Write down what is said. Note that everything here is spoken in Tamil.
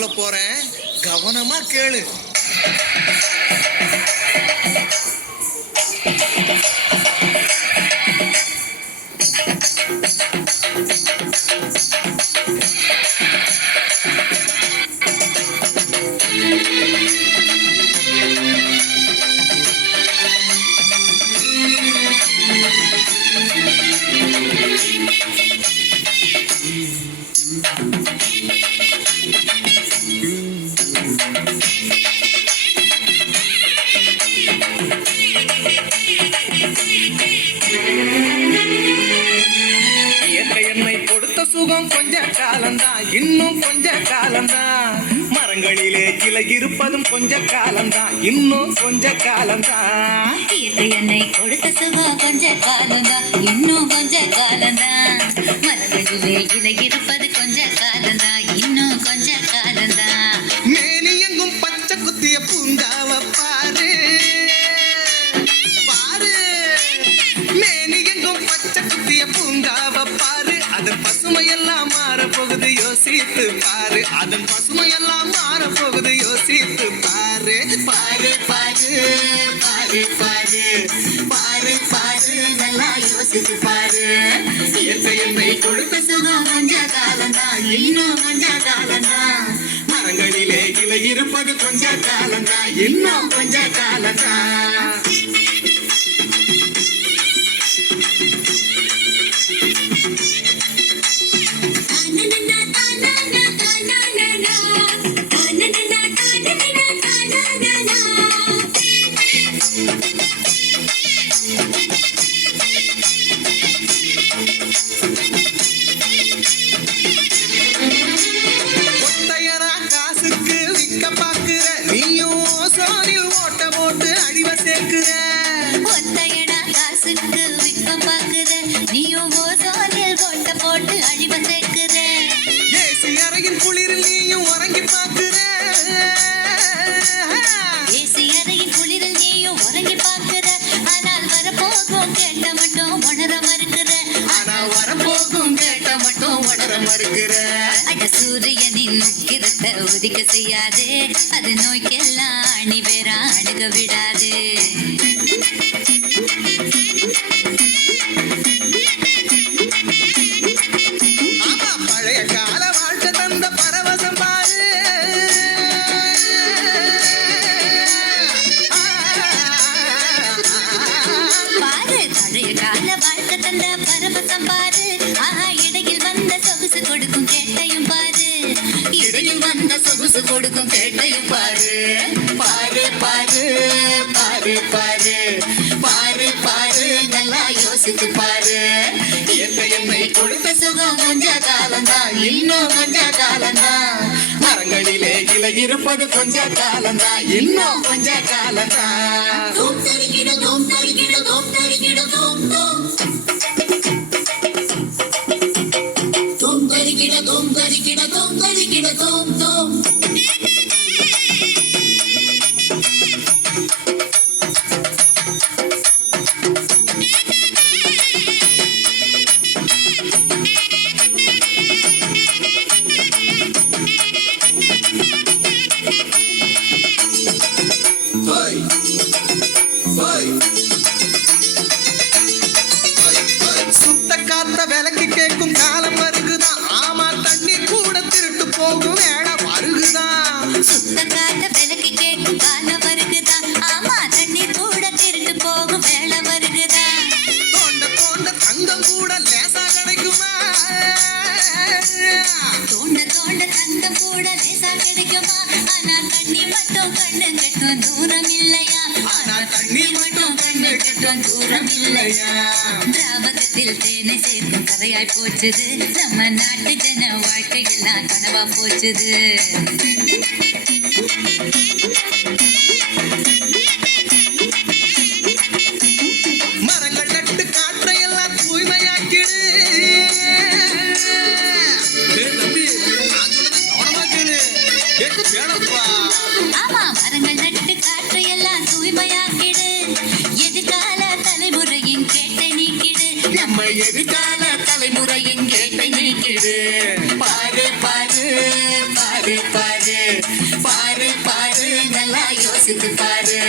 சொல்ல போறேன், கவனமா கேளு. சுகம் கொஞ்ச காலம்தான், இன்னும் கொஞ்ச காலம்தான். மரங்களிலே கிளை இருப்பதும் கொஞ்ச காலம்தான், இன்னும் கொஞ்ச காலம்தான். என்னை கொடுத்த சுகம் கொஞ்ச காலம்தான், இன்னும் கொஞ்ச காலம்தான். மரங்களிலே கிளை இருப்பது கொஞ்ச காலம்தான், இன்னும் கொஞ்ச காலம்தான். மேனி எங்கும் பச்சை குத்திய பூங்காவ பாரு பாரு, மேனி எங்கும் பச்சை குத்திய பூங்காவ பாரு. அதன் பசுமையெல்லாம் மாறப்போகுது, யோசித்து பாரு. அதன் பசுமையெல்லாம் மாறப்போகுது, யோசித்து பாரு. பாரு பாரு பாரு பாரு பாரு பாரு, நல்லா யோசித்து பாரு. இயற்கை என்னை கொடுத்த சுகம் கொஞ்ச காலம்தான், இன்னும் கொஞ்ச காலம்தான். மரங்களிலே கிளை இருப்பது கொஞ்ச காலம்தான், இன்னும் கொஞ்ச காலம்தான். சூரியனின் முக்கிரத்தை உதிக்க செய்யாது, அது நோய்க்கெல்லாம் அணி வேற அணுக விடாது. பழைய கால வாழ்க்கை தந்த பரவசம் பாரு. பாரு பழைய கால வாழ்க்கை தந்த பரவசம் பாரு. ஆஹா, இடையில் வந்த சொகுசு கொடுக்கும் கேட்டையும் பாரு. இடையில் வந்த சொகுசு கொடுக்கும் கேட்டையும் பாரு. பாரு பாரு பாரு பாரு பாரு பாரு, நல்லா யோசித்து பாரு. இயற்கை என்னை கொடுத்த சுகம் கொஞ்ச காலம்தான், இன்னும் கொஞ்ச காலம்தான். மரங்களிலே கிளை இருப்பது கொஞ்ச காலம்தான், இன்னும் கொஞ்ச காலம்தான். தூம் தரிக்கிட தூம் தரிக்கிட தூம் தரிக்கிட தூம் தூம் தூம் தரிக்கிட தூம் தரிக்கிட தூம் தரிக்கிட தூம் தூம். சுத்த காத்த விலைக்கு கேட்கும் காலம் வருகுதான். ஆமா, தண்ணி கூட திருட்டு போகும் வேலை வருகுதான். சுத்த காத்த விலைக்கு கேட்கும் காலம் வருகுதான். ஆமா, தண்ணி கூட திருட்டு போகும் வேலை வருகுதான். தோண்ட தோண்ட தங்கம் கூட லேசா கிடைக்குமா? தோண்ட தோண்ட தங்கம் கூட லேசா கிடைக்குமா? ஆனா தண்ணி மட்டும் கண்ணு கட்டும் தூரம் இல்லையா? ஆனா தண்ணி மட்டும் கண்ணு கட்டும் தூரம் இல்லையா? திராவகத்தில் தேனை சேர்க்கும் கதையாய் போச்சுது. நம்ம நாட்டு ஜன வாழ்க்கையெல்லாம் கனவா போச்சுது. மரங்கள் நட்டு காற்றையெல்லாம் தூய்மையாக்கிடு. தம்பி, நான் சொல்றது கவனமா கேளு. கேட்டு கேளப்பா. ஆமா, மரங்கள் நட்டு காற்றையெல்லாம் தூய்மையாக்கிடு. எதிர்கால தலைமுறையின் கேட்டை நீக்கிடு. நம்ம எதிர்கால தலைமுறையின் கேட்டை நீக்கிடு. பாரு பாரு பாரு பாரு பாரு பாரு பாரு நல்லா யோசித்து பாரு